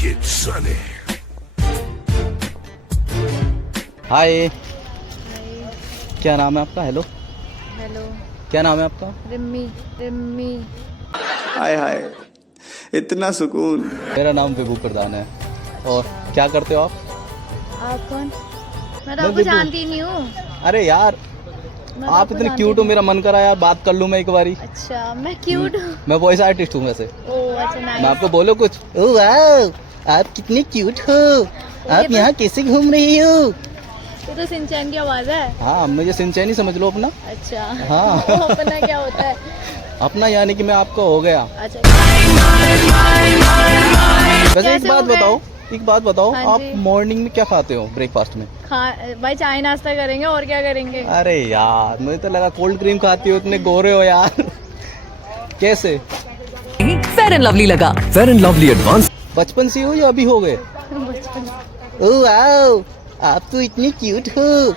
it, Sonny. हाय, क्या नाम है आपका? Hello, hello. क्या नाम है आपका? रिम्मी। रिम्मी। हाय हाय, इतना सुकून। मेरा नाम विभू प्रधान है। और क्या करते हो आप? आप कौन? मैं तो मैं आपको विभू। जानती ही नहीं हूँ। अरे यार, मैं तो आप आपको इतने जानती क्यूट हो, नहीं मेरा मन करा यार बात कर लूँ मैं एक बारी। अच्छा, मैं क्यूट हूँ। मैं वॉइस आर्टिस्ट हूँ वैसे। ओह अच्छा, मैं नाइस। आपको बोलो कुछ? ओह वाओ, आप कितने क्यूट हो। आप तो- यहाँ कैसे घूम रही हो? ये तो सिंचैन की आवाज है। हाँ, मुझे सिंचैनी समझ लो अपना। अच्छा। हाँ। वो अपना क्या होता है? अपना यानी कि मैं आपका हो गया। अच्छा। वैसे कैसे हो गए? एक बात बताओ, हाँ आप जी। मॉर्निंग में क्या खाते हो ब्रेकफास्ट में? भाई चाय नाश्ता करेंगे और क्या करेंगे? अरे यार, मुझे तो लगा कोल्ड क्रीम खाती हो, इतने गोरे हो यार। कैसे? फेयर एंड लवली लगा। Fair and lovely advance. बचपन से हो या अभी हो गए? बचपन ओह वाओ, आप तो इतनी क्यूट हो।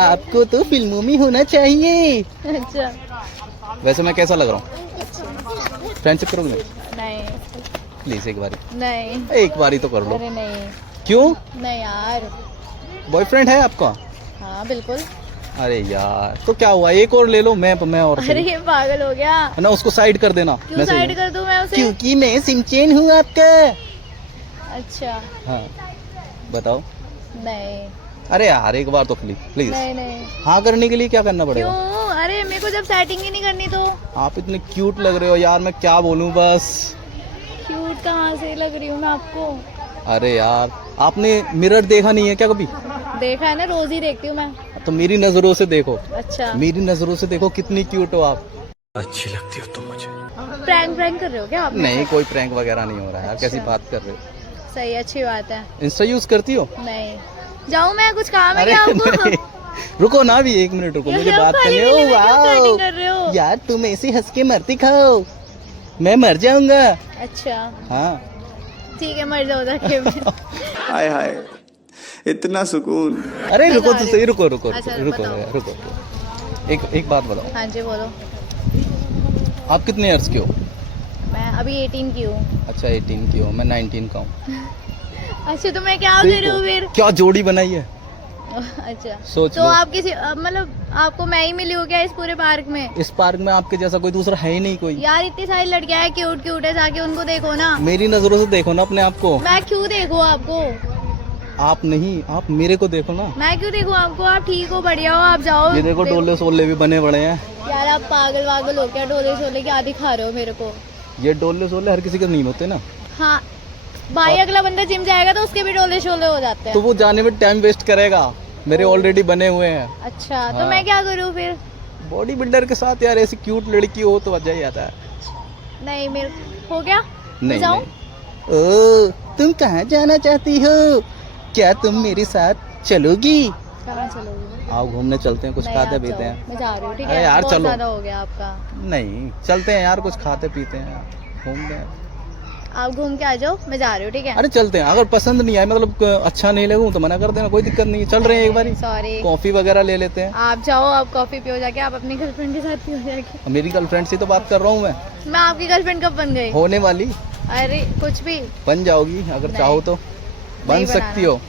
आपको तो फिल्मों में होना चाहिए। से। अच्छा। वैसे मैं कैसा लग रहा हूँ? फ्रेंडशिप करोगे? नहीं प्लीज एक बारी, नहीं। एक बारी तो कर लो। अरे नहीं। क्यों? नहीं यार। बॉयफ्रेंड है आपका? हाँ बिल्कुल। अरे यार, तो क्या हुआ, एक और ले लो। मैं और अरे ये पागल हो गया। है ना, उसको साइड कर देना। क्यों मैं साइड सही कर दूं मैं हूँ। उसे? क्योंकि मैं सिंचैन हूँ आपका। अच्छा। हाँ, बताओ। नहीं अरे यार, एक बार तो प्लीज। नहीं नहीं। हाँ करने के लिए क्या करना पड़ेगा? क्यों? अरे मेरे को जब सेटिंग ही नहीं करनी तो। आप इतने क्यूट लग रहे हो यार, मैं क्या बोलूं बस। क्यूट कहाँ से लग रही हूँ मैं आपको? अरे यार, आपने मिरर देखा नहीं है क्या कभी? देखा है ना, रोज ही देखती हूँ मैं। तो मेरी नजरों से देखो। अच्छा। मेरी नजरों से देखो कितनी क्यूट हो आप। अच्छी लगती हो तुम मुझे। प्रैंक प्रैंक कर रहे हो क्या आप? नहीं, कोई प्रैंक वगैरह नहीं हो रहा है यार। अच्छा। कैसी बात कर रहे हो? सही, अच्छी बात है। इंस्टा यूज करती हो? नहीं जाऊँ मैं, कुछ काम है अरे क्या आपको? नहीं। रुको ना, भी एक मिनट रुको, ये मुझे सब बात खाली करने। पीली ओ में क्यों वाओ, flirting कर रहे हो? यार तुम ऐसे हंस के मरती खाओ, मैं मर जाऊंगा। अच्छा हाँ। ठीक है, मर जाओ जाके। हाय हाय, इतना सुकून। अरे मैं रुको जा तो रही सही, हूँ। रुको रुको अच्छा, रुको बताओ। रुको रुको। एक बात बताओ, हाँ जी बोलो। आप कितने इयर्स के हो? मैं अभी 18 की हूँ। अच्छा 18 की हो, मैं 19 का हूँ। अच्छा तो मैं क्या करूँ फिर? क्या जोड़ी बनाई है। अच्छा सोच तो लो। आप किसी मतलब आपको मैं ही मिली हूँ क्या इस पूरे पार्क में? इस पार्क में आपके जैसा कोई दूसरा है ही नहीं कोई। यार इतनी सारी लड़कियां हैं, क्यूट क्यूट है, जाके उनको देखो ना। मेरी नजरों से देखो ना अपने आप को। मैं क्यों देखूं आपको? आप नहीं, आप मेरे को देखो ना। मैं क्यों देखूं आपको? आप ठीक हो, बढ़िया हो, आप जाओ। ये देखो डोले सोले भी बने पड़े हैं। यार आप पागल वागल हो क्या? डोले शोले क्या दिखा रहे हो मेरे को? ये डोले सोले हर किसी के नहीं होते ना। हाँ भाई, अगला बंदा जिम जाएगा तो उसके भी डोले शोले हो जाते तो हैं। वो जाने में टाइम वेस्ट करेगा, मेरे ऑलरेडी बने हुए हैं। अच्छा तो हाँ। मैं क्या करूँ फिर? बॉडी बिल्डर के साथ यार ऐसी क्यूट लड़की हो तो मजा ही आता है। नहीं मेरे हो गया। नहीं जाऊं? नहीं। ओ, तुम कहाँ जाना चाहती हो? क्या तुम मेरे साथ चलोगी? कहाँ चलोगे? आओ घूमने चलते हैं, कुछ नहीं, खाते आप पीते जाओ। हैं। मैं जा रही हूँ, ठीक अरे है? यार, बहुत चलो। ज्यादा हो गया आपका। नहीं, चलते हैं यार, कुछ खाते पीते हैं, घूमते हैं। आप घूम के आ जाओ, मैं जा रही हूँ, ठीक है? अरे चलते हैं, अगर पसंद नहीं आए, मतलब अच्छा नहीं लगूं तो मना कर देना, कोई दिक्कत नहीं है। चल रहे हैं एक बारी, सॉरी। कॉफी वगैरह ले लेते हैं। आप जाओ, आप कॉफी पियो जाके, आप अपनी गर्लफ्रेंड के साथ पियो जाके। मेरी गर्लफ्रेंड से तो बात कर रहा हूँ मैं। मैं आपकी गर्लफ्रेंड कब बन गई? होने वाली। अरे कुछ भी बन जाओगी अगर नहीं। चाहो तो, बन नहीं सकती बनाना। हो।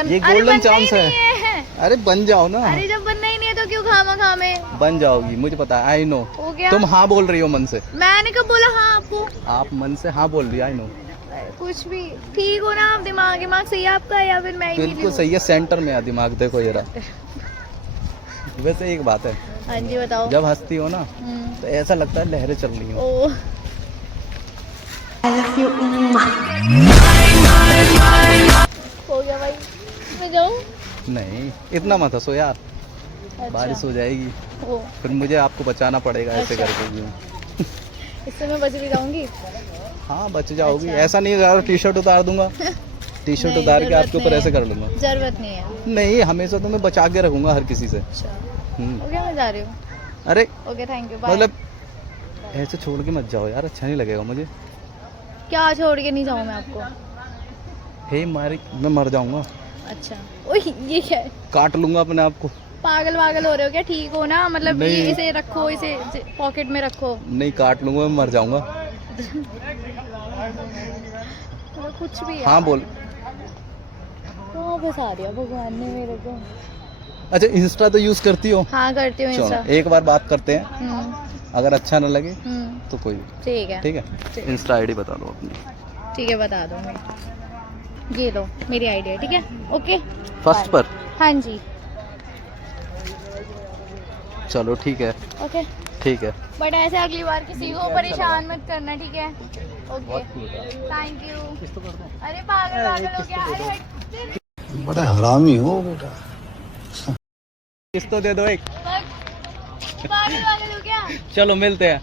ये अरे golden बनना ही chance है। नहीं है। अरे बन जाओ ना। अरे जब बनना ही नहीं है तो क्यों खामा खामे? बन जाओगी, मुझे पता है, आई नो। हो गया? तुम हाँ बोल रही हो मन से। मैंने कब बोला हाँ आपको? आप मन से हाँ बोल रही हो, आई नो। कुछ भी। ठीक हो ना आप? दिमाग दिमाग सही है आपका या फिर मैं ही मिली बिल्कुल हूँ? सही है, सेंटर में है दिमाग, देखो ये रहा। वैसे एक बात है, हाँ जी बताओ। जब हंसती हो ना हम्म। तो ऐसा लगता है लहरें चल रही हो। ओ हो गया भाई, मैं जाऊँ? नहीं, इतना मत हंसो यार, अच्छा। बारिश हो जाएगी, ओ, फिर मुझे आपको बचाना पड़ेगा ऐसे अच्छा। करके यूं। इससे मैं बच भी जाऊंगी? हाँ बच जाओगी। अच्छा। ऐसा नहीं यार, टी शर्ट उतार दूंगा, टी शर्ट नहीं, उतार के जरूरत आपके ऊपर नहीं ऐसे है। कर लूंगा। जरूरत नहीं है। नहीं, हमेशा तो मैं बचा के रखूंगा हर किसी से। अच्छा हम्म। हो गया, मैं जा रही हूँ। अरे ओके थैंक यू, बाय। मतलब ऐसे छोड़ के मत जाओ यार, अच्छा नहीं लगेगा मुझे। क्या छोड़ के नहीं जाऊँ मैं आपको? हे मारी, मैं मर जाऊंगा, अच्छा ओह ये क्या है? काट लूंगा अपने आप को। पागल वागल हो रहे हो क्या? ठीक हो ना? मतलब नहीं। ये इसे रखो, इसे पॉकेट में रखो। नहीं, काट लूंगा, मैं मर जाऊंगा। कुछ भी हाँ बोल। तो फंसा दिया भगवान ने मेरे को। अच्छा इंस्टा तो यूज करती हो? हाँ करती हूँ चलो इंस्टा। एक बार बात करते हैं, अगर अच्छा ना लगे तो कोई ठीक है। ठीक है। इंस्टा आईडी बता दो अपनी। ठीक है बता दो मैं, ये लो मेरी आइडिया। ठीक है ओके। फर्स्ट पर? हाँ जी चलो ठीक है। ओके ठीक है। बट ऐसे अगली बार किसी को परेशान मत करना ठीक है। Okay thank you. अरे पागल पागल हो गया। अरे हट। बड़ा हरामी हो बेटा। किस तो दे दो एक। पागल पागल हो गया। चलो मिलते हैं।